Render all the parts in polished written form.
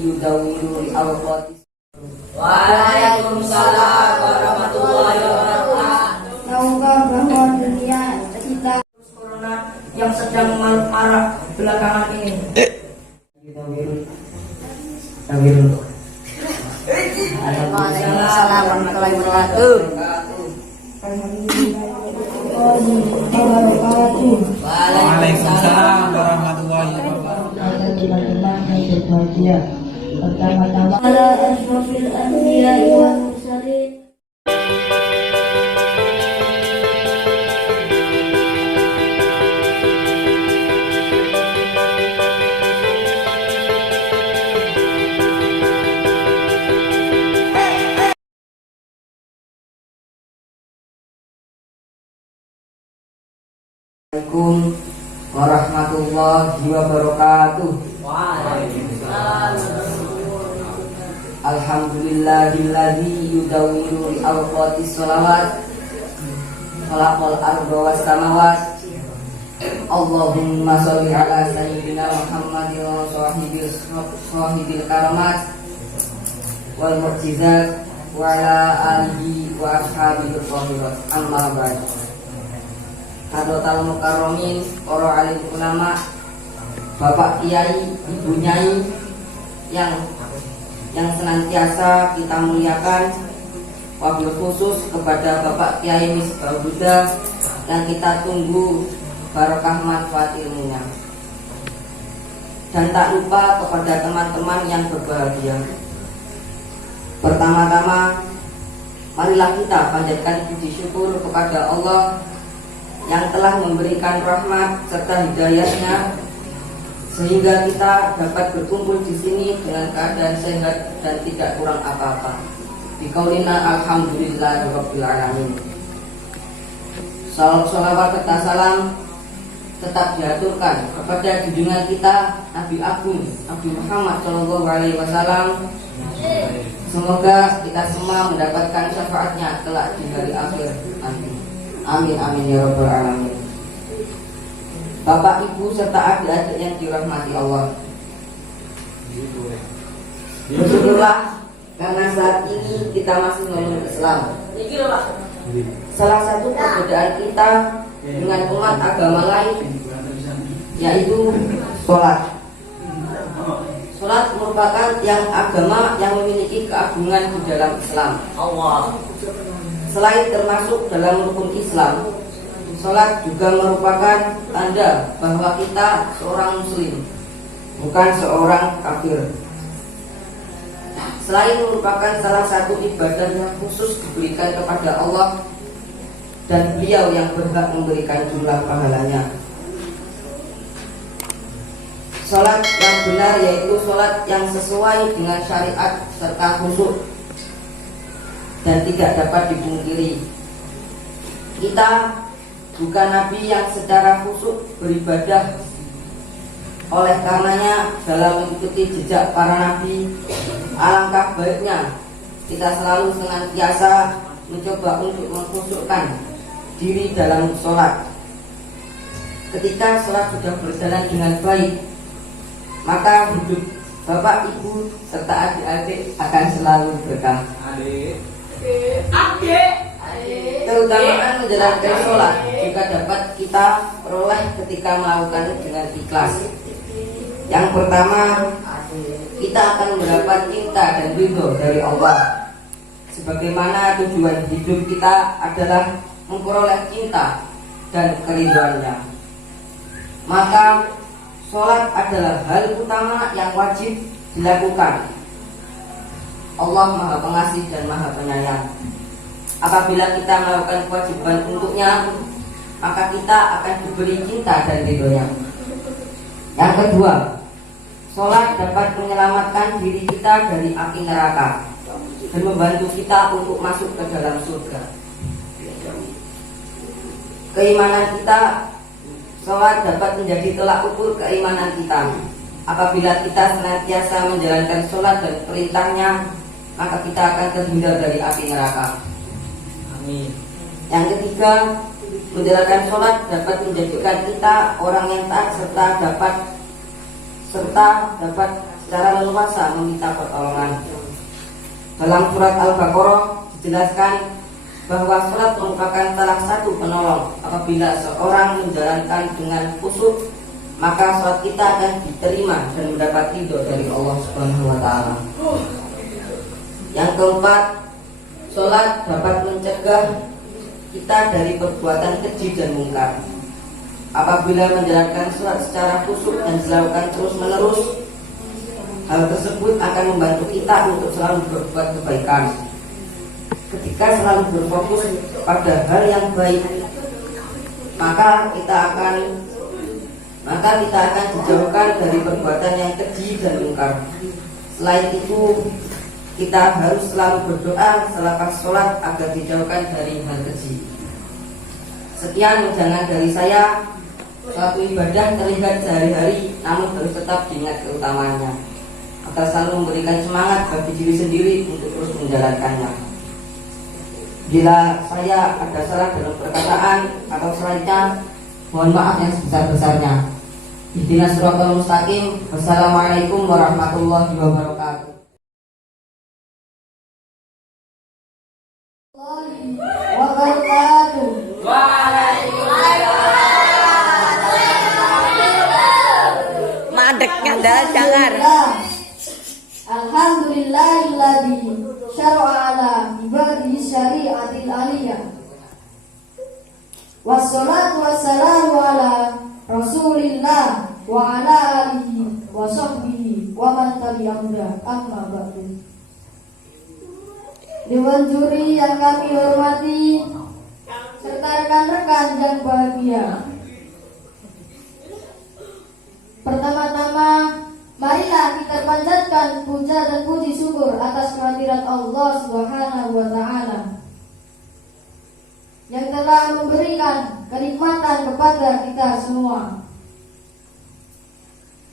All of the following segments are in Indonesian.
yudawwiru al-qatis. Waalaikumsalam warahmatullahi wabarakatuh. Tahukah bahwa dunia kita Corona yang sedang marak belakangan ini. Waalaikumsalam warahmatullahi wabarakatuh. Waalaikumsalam warahmatullahi wabarakatuh. teman-teman yang berbahagia. Pertama-tama ala asyrafil anbiya'i wal mursalin. Assalamualaikum warahmatullahi wabarakatuh. Alhamdulillahilladzi yudawwiru al-qatis sholawat khalaqal arda was samawat. Allahumma sholli ala sayyidina Muhammadin wa sahibil karamat wal mu'jizat wa ala alihi wa ashabihi shahirat. Amma ba'd. Hadratal mukarramin, para alim ulama, bapak kiai, ibu nyai yang senantiasa kita muliakan, wabil khusus kepada bapak kiai Misbah Huda yang kita tunggu barokah manfaat ilmunya, dan tak lupa kepada teman-teman yang berbahagia. Pertama-tama, marilah kita panjatkan puji syukur kepada Allah yang telah memberikan rahmat serta hidayahnya sehingga kita dapat berkumpul di sini dengan keadaan sehat dan tidak kurang apa-apa. Biqaulina alhamdulillahirabbil alamin. Salawat serta salam tetap diaturkan kepada junjungan kita Nabi Agung Nabi Muhammad SAW. Semoga kita semua mendapatkan syafaatnya kelak di hari akhir nanti. Amin amin ya rabbal alamin. Bapak ibu serta adik-adik yang dirahmati Allah, bersyukurlah karena saat ini kita masih memeluk Islam. Salah satu perbedaan kita dengan umat agama lain yaitu sholat. Sholat merupakan agama yang memiliki keagungan di dalam Islam. Selain termasuk dalam rukun Islam, sholat juga merupakan tanda bahwa kita seorang muslim, bukan seorang kafir. Selain merupakan salah satu ibadah yang khusus diberikan kepada Allah dan beliau yang berhak memberikan jumlah pahalanya. Sholat yang benar yaitu sholat yang sesuai dengan syariat serta khusyuk dan tidak dapat dipungkiri. Kita bukan nabi yang secara khusyuk beribadah. Oleh karenanya dalam mengikuti jejak para nabi, alangkah baiknya kita selalu senantiasa mencoba untuk mengkhusyukkan diri dalam sholat. Ketika sholat sudah berjalan dengan baik, maka hidup bapak ibu serta adik-adik akan selalu berkah. Keutamaan menjalankan sholat juga dapat kita peroleh ketika melakukan dengan ikhlas. Yang pertama, kita akan mendapat cinta dan ridho dari Allah. Sebagaimana tujuan hidup kita adalah memperoleh cinta dan keridhoannya, maka sholat adalah hal utama yang wajib dilakukan. Allah Maha Pengasih dan Maha Penyayang. Apabila kita melakukan kewajiban untuknya, maka kita akan diberi cinta dan ridhonya. Yang kedua, sholat dapat menyelamatkan diri kita dari api neraka dan membantu kita untuk masuk ke dalam surga. Keimanan kita, sholat dapat menjadi tolak ukur keimanan kita. Apabila kita senantiasa menjalankan sholat dan perintahnya, maka kita akan terhindar dari api neraka. Amin. Yang ketiga, menjalankan sholat dapat menjadikan kita orang yang taat serta dapat secara leluasa meminta pertolongan. Dalam surat Al-Baqarah dijelaskan bahwa sholat merupakan salah satu penolong. Apabila seorang menjalankan dengan khusyuk, maka sholat kita akan diterima dan mendapat ridho dari Allah Subhanahu wa Ta'ala. Yang keempat, sholat dapat mencegah kita dari perbuatan keji dan mungkar. Apabila menjalankan sholat secara khusyuk dan dilakukan terus-menerus, hal tersebut akan membantu kita untuk selalu berbuat kebaikan. Ketika selalu berfokus pada hal yang baik, maka kita akan dijauhkan dari perbuatan yang keji dan mungkar. Selain itu, kita harus selalu berdoa selepas sholat agar dijauhkan dari hal keji. Sekian wejangan dari saya. Suatu ibadah terlihat sehari-hari, namun harus tetap diingat keutamaannya, agar selalu memberikan semangat bagi diri sendiri untuk terus menjalankannya. Bila saya ada salah dalam perkataan atau selanjutnya, mohon maaf yang sebesar-besarnya. Ihdinas siratal mustaqim. Wassalamualaikum warahmatullahi wabarakatuh. Wabarakatuh. Madek ngandal jangan. Alhamdulillahilladzi syara'a ala ibadihi syari'atil aliyah. Wassalatu wassalamu ala Rasulillah wa ala alihi wa sahbihi wa man tabi'ahuda, amma ba'du. Dewan juri yang kami hormati serta rekan-rekan yang bahagia, pertama-tama marilah kita panjatkan puja dan puji syukur atas kehadirat Allah Subhanahu wa Ta'ala yang telah memberikan kenikmatan kepada kita semua,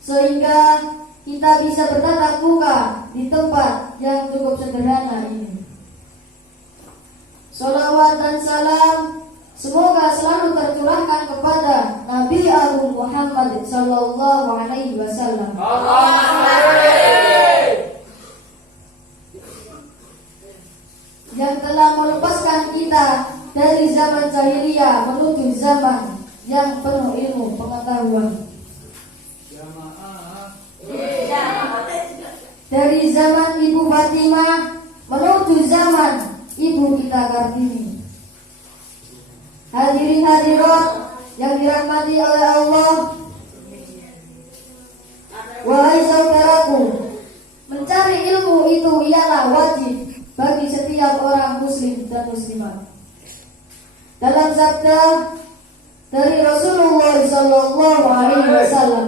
sehingga kita bisa bertatap muka di tempat yang cukup sederhana ini. Salawat dan salam semoga selalu tercurahkan kepada Nabi Agung Muhammad Sallallahu Alaihi Wasallam, yang telah melepaskan kita dari zaman jahiliyah menuju zaman yang penuh ilmu pengetahuan, dari zaman Ibu Fatimah menuju zaman Ibu kita Kartini. Hadirin hadirat yang dirahmati oleh Allah, wahai saudaraku, mencari ilmu itu ialah wajib bagi setiap orang muslim dan muslimat. Dalam sabda dari Rasulullah Sallallahu Alaihi Wasallam,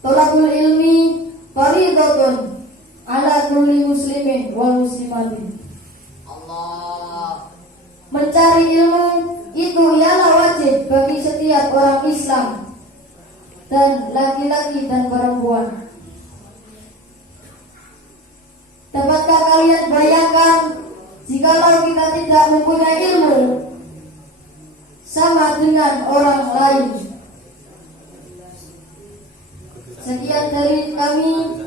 thalabul ilmi fardhatun ala kulli muslimin wal muslimatin. Mencari ilmu itu ialah wajib bagi setiap orang Islam, dan laki-laki dan perempuan. Dapatkah kalian bayangkan jikalau kita tidak mempunyai ilmu sama dengan orang lain? Sekian dari kami.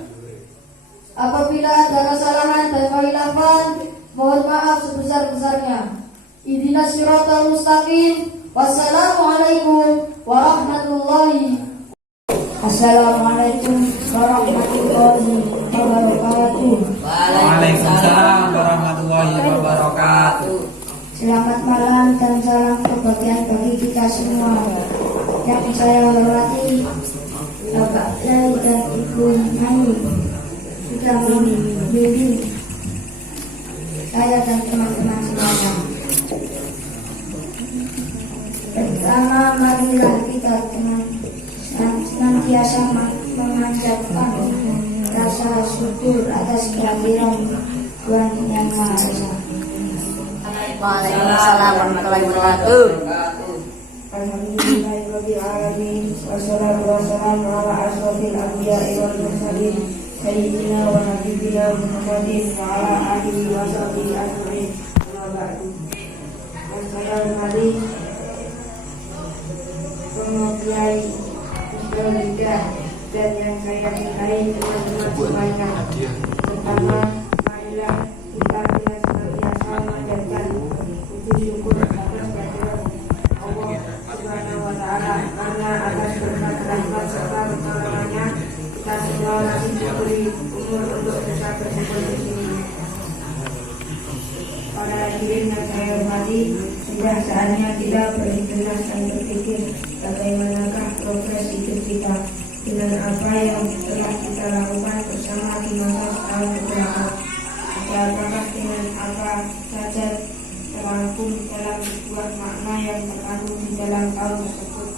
Apabila ada kesalahan dan kekhilafan, mohon maaf sebesar-besarnya. Ihdinas siratal mustaqim. Wassalamualaikum warahmatullahi. Assalamualaikum warahmatullahi wabarakatuh. Waalaikumsalam warahmatullahi wabarakatuh. Selamat malam dan salam kebahagiaan bagi kita semua. Yang saya hormati Bapak Lai dan Ibu Hani sudah membimbing saya dan teman-teman semuanya. Pertama, marilah kita dengan senantiasa memanjatkan rasa syukur atas kehadiran Tuhan Yang Maha Esa. Waalaikumsalam warahmatullahi wabarakatuh. Alhamdulillahirabbil alamin. Wassalatu wassalamu ala asrofil anbiya'i wal mursalin sayyidina wa nabiyina Muhammadin wa ala alihi wa sahbihi ajma'in. Amma ba'du. Dan saya hormati Kiai Ustaz dan yang saya cintai teman-teman semuanya. Pertama, marilah kita dengan senantiasa menjadikan puji syukur atas kehadiran Allah Subhanahu wa Ta'ala, karena atas berkat rahmat serta pertolongannya kita semua masih diberi umur untuk bisa berkumpul di sini. Para hadirin yang saya hormati, sudah saatnya kita berikhtiar dan berpikir bagaimanakah progres hidup kita dengan apa yang telah kita lakukan bersama di masa setahun kebelakang. Apakah dengan apa saja terangkum dalam sebuah makna yang terkandung di dalam tahun tersebut.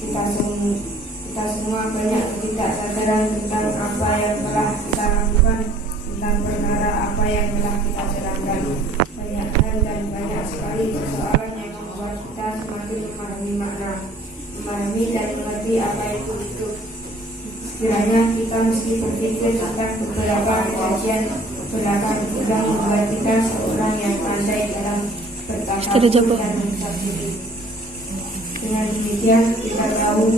Kita semua banyak ketidaksadaran tentang apa yang telah kita lakukan, tentang perkara apa yang telah kita jalankan. Banyak hal dan banyak sekali persoalan yang membuat kita semakin memahami makna, memahami dan mengerti apa itu hidup. Sekiranya kita mesti berpikir tentang beberapa kejadian belakang yang membuat kita seorang yang pandai dalam bertakabur dan mencap diri. Dengan demikian kita tahu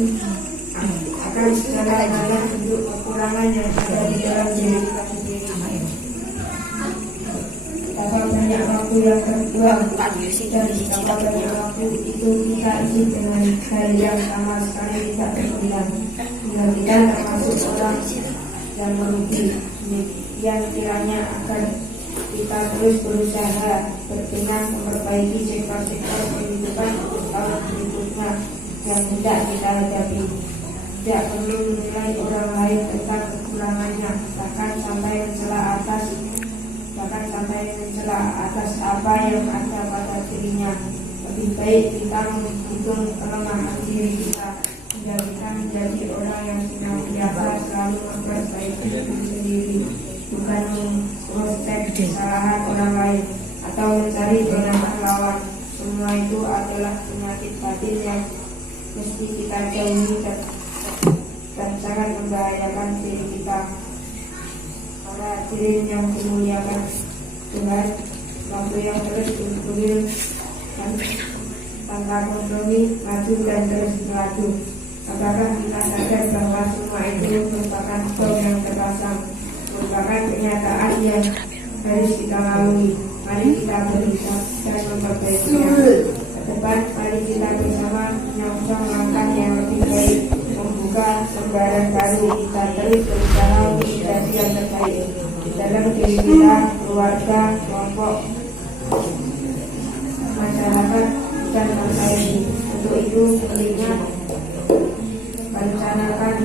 akan segala banyak bentuk kekurangan yang ada di dalam diri kita sendiri. Betapa banyak waktu yang terbuang dan betapa banyak waktu itu kita isi dengan hal yang sama sekali tidak berguna. Dan kita termasuk orang yang merugi. Yang kiranya akan kita terus berusaha berbenah memperbaiki sektor-sektor kehidupan untuk tahun berikutnya yang tidak kita hadapi. Tidak perlu menilai orang lain tentang kekurangannya, bahkan sampai mencela atas apa yang ada pada dirinya. Lebih baik kita menghitung kelemahan diri kita hingga kita menjadi orang yang senantiasa selalu memperbaiki diri sendiri, bukan mengkritik kesalahan orang lain atau mencari benang lawan. Semua itu adalah penyakit batin yang mesti kita jauhi dan sangat membahayakan diri kita. Para hadirin yang dimuliakan Tuhan, waktu yang terus bergulir dan tanpa kompromi maju dan terus melaju. Apakah kita sadar bahwa semua itu merupakan bom yang terpasang, merupakan kenyataan yang harus kita lalui. Mari kita berusaha dan memperbaikinya. Ke depan, mari kita bersama menyongsong langkah yang lebih baik, membuka lembaran baru. Kita terus berusaha untuk menjadi yang terbaik di dalam diri kita, keluarga, kelompok, masyarakat, dan bangsa ini. Untuk itu, pentingnya merencanakan,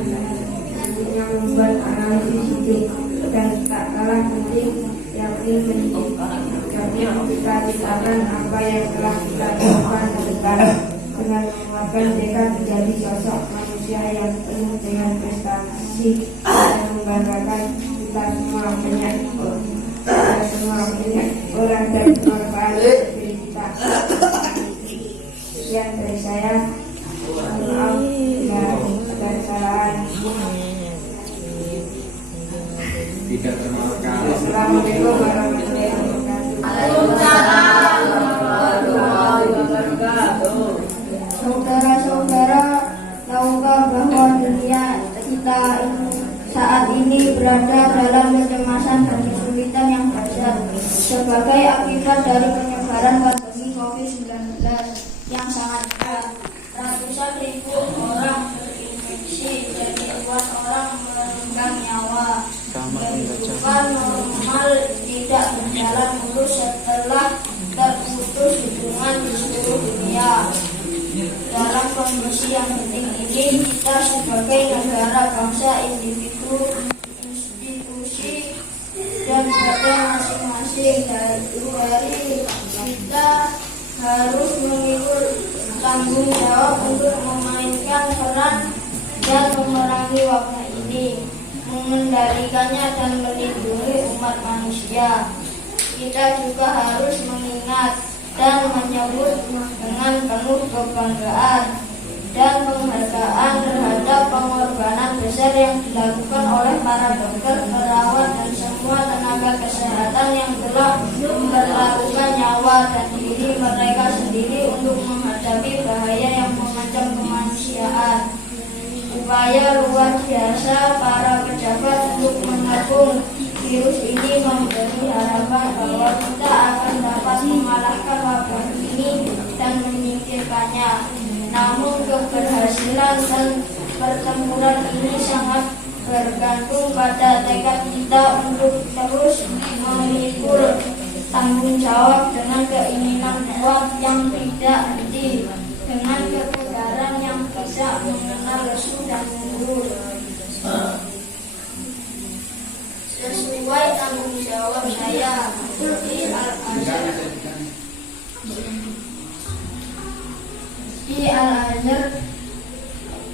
pentingnya membuat analisis hidup, dan tak kalah penting yakni kita ciptakan apa yang telah kita lakukan ke depan dengan menguatkan tekad menjadi sosok manusia yang penuh dengan prestasi dan membanggakan kita semua banyak orang dan bermanfaat diri kita. Sekian dari saya. Maaf bila ada kesalahan. Tidak termakan. Assalamualaikum warahmatullahi wabarakatuh. Saudara-saudara, tahukah bahwa dunia kita saat ini berada dalam kecemasan dan kesulitan yang dahsyat sebagai akibat dari penyebaran pandemi COVID-19 yang sangat berat. Ratusan ribu orang terinfeksi dan ribuan orang merenggang nyawa. Kehidupan normal tidak berjalan mulus setelah terputus hubungan di seluruh dunia. Dalam kondisi yang penting ini, kita sebagai negara, bangsa, individu, institusi, dan badan masing-masing dari kita harus memikul tanggung jawab untuk memainkan peran dan memerangi wabah ini, mengendalikannya dan melindungi umat manusia. Kita juga harus mengingat dan menyebut dengan penuh kebanggaan dan penghargaan terhadap pengorbanan besar yang dilakukan oleh para dokter, perawat, dan semua tenaga kesehatan yang telah mempertaruhkan nyawa dan diri mereka sendiri untuk menghadapi bahaya yang mengancam kemanusiaan. upaya luar biasa para pejabat untuk menabung virus ini memberi harapan bahwa kita akan dapat mengalahkan wabah ini dan menyingkirkannya. Namun keberhasilan dan pertempuran ini sangat bergantung pada tekad kita untuk terus memikul tanggung jawab dengan keinginan kuat yang tidak henti, dengan ketegaran yang tidak mengenal lesu dan mundur. Sesuai tanggung jawab saya di Al-Azhar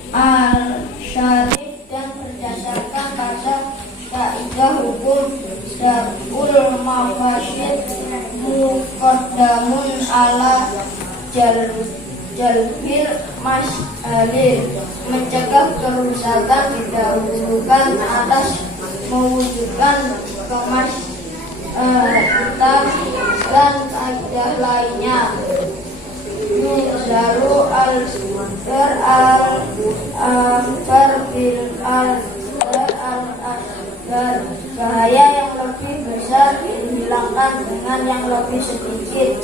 Al-Syarif dan berdasarkan pada kaidah hukum Darul Mafasid Muqaddamun ala Jalbil Mas'alil, mencegah kerusakan didahulukan atas mewujudkan kemaslahatan dan kaidah lainnya. Yuzaru al-Azhar al-Akbar bil Azhar al-Asghar, bahaya yang lebih besar dihilangkan dengan yang lebih sedikit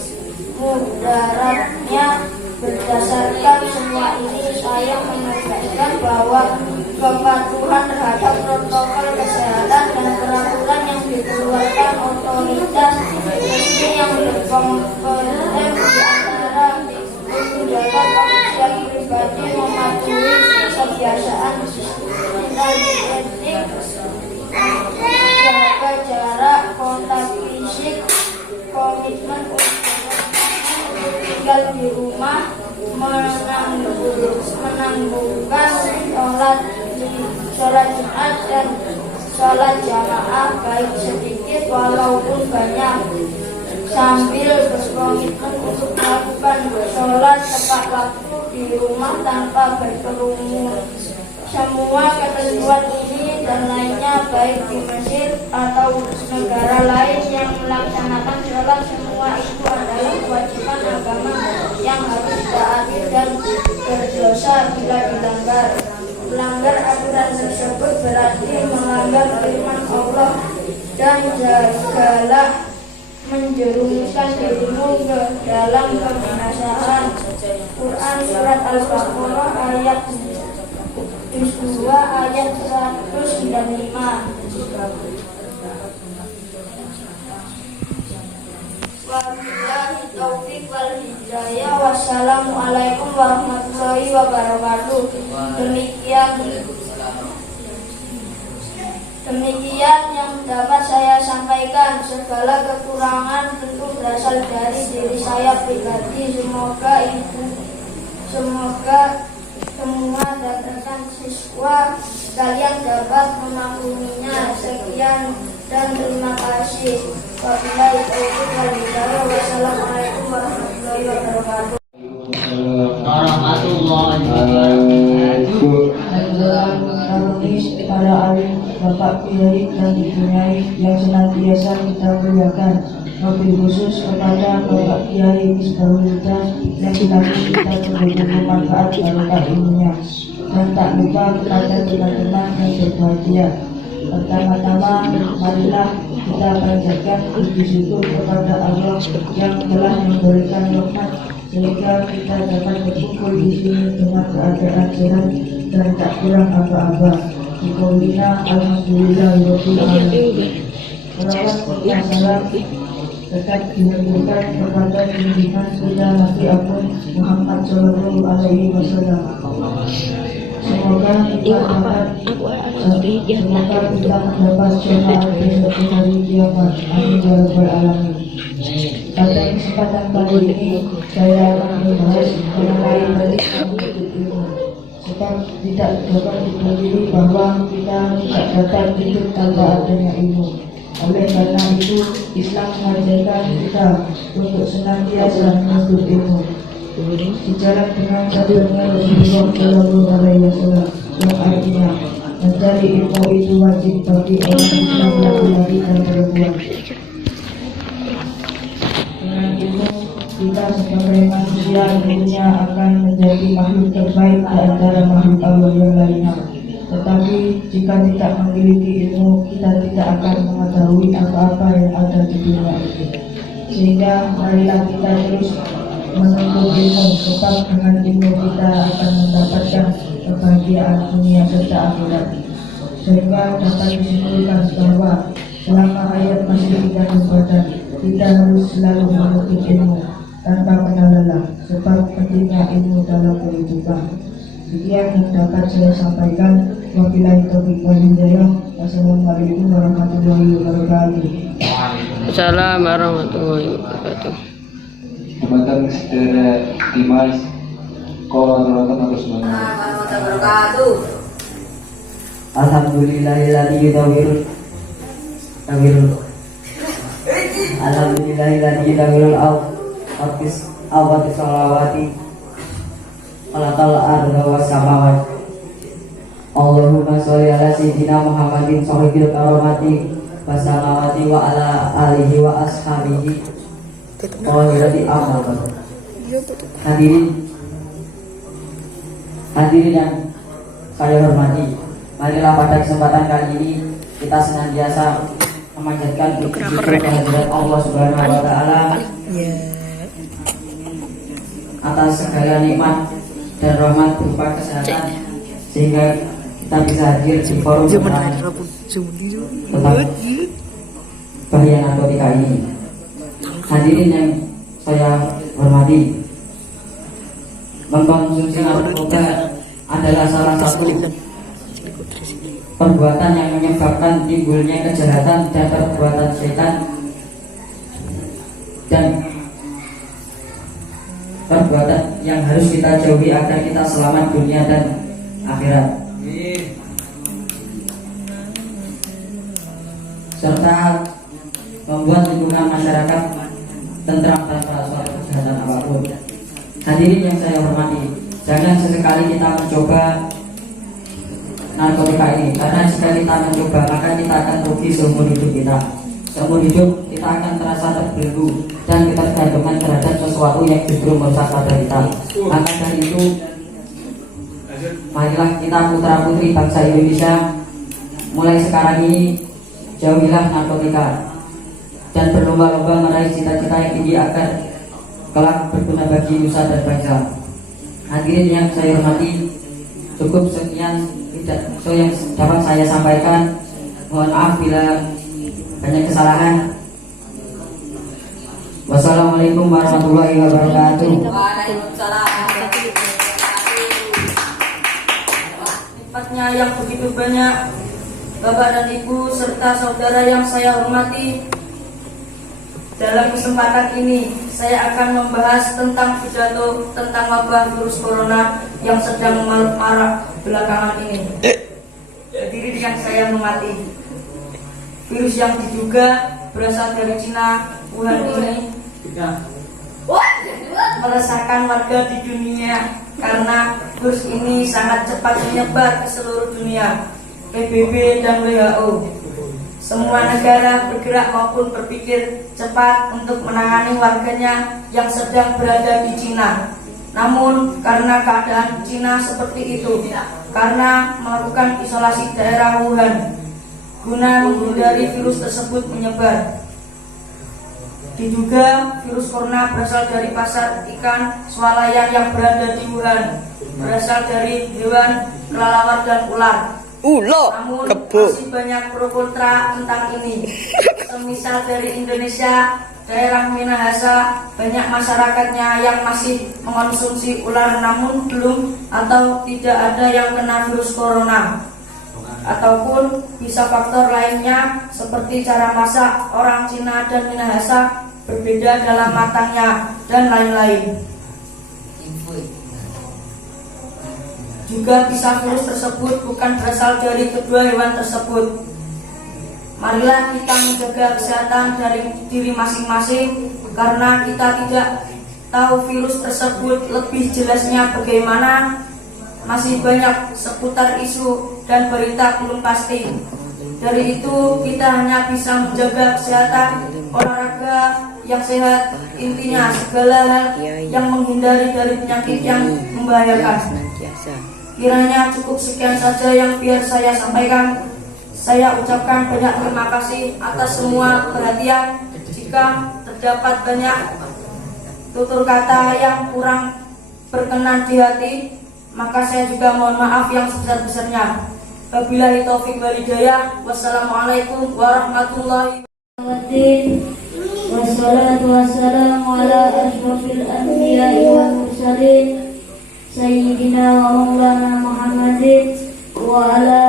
mudaratnya. Berdasarkan semua ini, saya menegaskan bahwa kepatuhan terhadap protokol kesehatan dan peraturan yang dikeluarkan otoritas resmi yang berkompeten di antara menjaga kebersihan pribadi, mematuhi kebiasaan etik, jaga jarak, kontak fisik, komitmen untuk tinggal di rumah, menangguhkan sholat Jumat dan sholat jamaah baik sedikit walaupun banyak, sambil berkomitmen untuk melakukan sholat tepat waktu di rumah tanpa berkerumun. Semua ketentuan ini dan lainnya baik di Mesir atau negara lain yang melaksanakan sholat, semua itu adalah kewajiban agama yang harus ditaati dan berdosa bila dilanggar. Melanggar aturan tersebut berarti melanggar firman Allah, dan jagalah menjerumuskan dirimu ke dalam kebinasaan. Quran surat Al-Baqarah ayat 2 ayat 195. Wabillahi taufiq wal hidayah. Wassalamualaikum warahmatullahi wabarakatuh. Demikian yang dapat saya sampaikan. Segala kekurangan tentu berasal dari diri saya pribadi. Semoga semua dan rekan siswa sekalian dapat memakluminya. Sekian dan terima kasih. Wabillahi taufiq wal hidayah. Wassalamualaikum warahmatullahi wabarakatuh. Warahmatullahi wabarakatuh. Para alim, Bapak Kiai dan Ibu Nyai yang senantiasa kita muliakan, wabil khusus kepada Bapak Kiai Misbahul Huda yang dinamai kita berburu manfaat barokah ilmunya, dan tak lupa kepada teman-teman yang berbahagia. Pertama-tama, marilah kita panjatkan puji syukur kepada Allah yang telah memberikan rahmat sehingga kita dapat berkumpul di sini dengan keadaan sehat dan tak kurang apa-apa. Dikaulina alhamdulillah rabbil alamin. Salawat dan salam tetap dihembuskan kepada junjungan kita Nabi Agung Muhammad Sallallahu Alaihi Wasallam. Semoga kita mendapat syafaat di suatu hari kiamat. Amin ya rabbal alamin. Pada kesempatan kali ini saya akan membahas mengenai hadis ilmu. Sebab tidak dapat dipungkiri bahwa kita tidak dapat hidup tanpa adanya ilmu. Oleh karena itu, Islam mengajarkan kita untuk senantiasa menuntut ilmu. Sejalan dengan sabdanya Rasulullah Shallallahu Alaihi Wasallam yang artinya mencari ilmu itu wajib bagi orang Islam laki-laki dan perempuan. Dengan ilmu kita sebagai manusia tentunya akan menjadi makhluk terbaik di antara makhluk Allah yang lainnya. Tetapi jika tidak memiliki ilmu, kita tidak akan mengetahui apa-apa yang ada di dunia ini. Sehingga marilah kita terus menuntut ilmu, sebab dengan ilmu kita akan mendapatkan kebahagiaan dunia serta akhirat. Sehingga dapat disimpulkan bahwa selama hayat masih di dalam badan, kita harus selalu menuntut ilmu tanpa kenal lelah, sebab pentingnya ilmu dalam kehidupan. Sekian yang dapat saya sampaikan. Wabillahi taufiq wal hidayah. Wassalamualaikum warahmatullahi wabarakatuh. Assalamualaikum warahmatullahi wabarakatuh. Jembatan saudara Dimas, kalau terus Wabarakatuh. Alhamdulillahilladzi tawirul Alhamdulillahilladzi tawirul awati salawati alaqal arda wa samawati. Allahumma sholli ala sayyidina Muhammadin shahidil karamati wa samawati wa ala alihi wa ashabihi wa hirati amal. Hadirin yang saya hormati, marilah pada kesempatan kali ini kita senantiasa memanjatkan puji kehadirat Allah Subhanahu wa taala atas segala nikmat dan rahmat berupa kesehatan, sehingga kita bisa hadir di forum tentang bahaya narkotika ini. Hadirin yang saya hormati, mengkonsumsi narkotika adalah salah satu perbuatan yang menyebabkan timbulnya kejahatan dan perbuatan setan, dan perbuatan yang harus kita jauhi agar kita selamat dunia dan akhirat, serta membuat lingkungan masyarakat tentram tanpa suatu kejahatan apapun. Hadirin yang saya hormati, jangan sesekali kita mencoba narkotika ini, karena jika kita mencoba maka kita akan rugi seumur hidup kita. Seumur hidup kita akan terasa terbelenggu dan ketergantungan terhadap sesuatu yang justru merusak pada kita. Maka dari itu, marilah kita putra putri bangsa Indonesia mulai sekarang ini jauhilah narkotika dan berlomba-lomba meraih cita-cita yang tinggi agar kelak berguna bagi nusa dan bangsa. Hadirin yang saya hormati, cukup sekian yang dapat saya sampaikan. Mohon maaf bila banyak kesalahan. Wassalamualaikum warahmatullahi wabarakatuh. Nikmatnya yang begitu banyak, Bapak dan Ibu serta saudara yang saya hormati, dalam kesempatan ini saya akan membahas tentang pidato tentang wabah virus corona yang sedang marak belakangan ini. Hadirin yang saya hormati, virus yang diduga berasal dari Cina, Wuhan ini meresahkan warga di dunia karena virus ini sangat cepat menyebar ke seluruh dunia. PBB dan WHO, semua negara bergerak maupun berpikir cepat untuk menangani warganya yang sedang berada di Cina. Namun karena keadaan Cina seperti itu, karena melakukan isolasi daerah Wuhan guna menghindari virus tersebut menyebar. Diduga virus corona berasal dari pasar ikan swalayan yang berada di Wuhan, berasal dari hewan, kelelawar dan ular. Namun masih banyak pro kontra tentang ini. Semisal dari Indonesia, daerah Minahasa, banyak masyarakatnya yang masih mengonsumsi ular namun belum atau tidak ada yang kena virus corona. Ataupun bisa faktor lainnya seperti cara masak orang Cina dan Minahasa berbeda dalam matangnya dan lain-lain. Juga bisa virus tersebut bukan berasal dari kedua hewan tersebut. Marilah kita menjaga kesehatan dari diri masing-masing, karena kita tidak tahu virus tersebut lebih jelasnya bagaimana. Masih banyak seputar isu dan berita belum pasti. Dari itu kita hanya bisa menjaga kesehatan, olahraga, yang sehat, intinya segala hal yang menghindari dari penyakit yang membahayakan. Kiranya cukup sekian saja yang biar saya sampaikan. Saya ucapkan banyak terima kasih atas semua perhatian. Jika terdapat banyak tutur kata yang kurang berkenan di hati, maka saya juga mohon maaf yang sebesar-besarnya. Wabillahi taufiq wal hidayah. Wassalamualaikum warahmatullahi wabarakatuh. Wassalatu wassalamu ala ashrafil anbiya'i wal mursalin Sayyidina wa maulana Muhammadin wa ala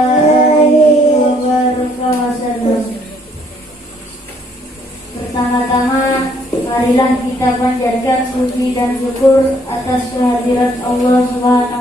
alihi wa baraka wa sallam. Pertama-tama, marilah kita panjatkan puji dan syukur atas kehadiran Allah Subhanahu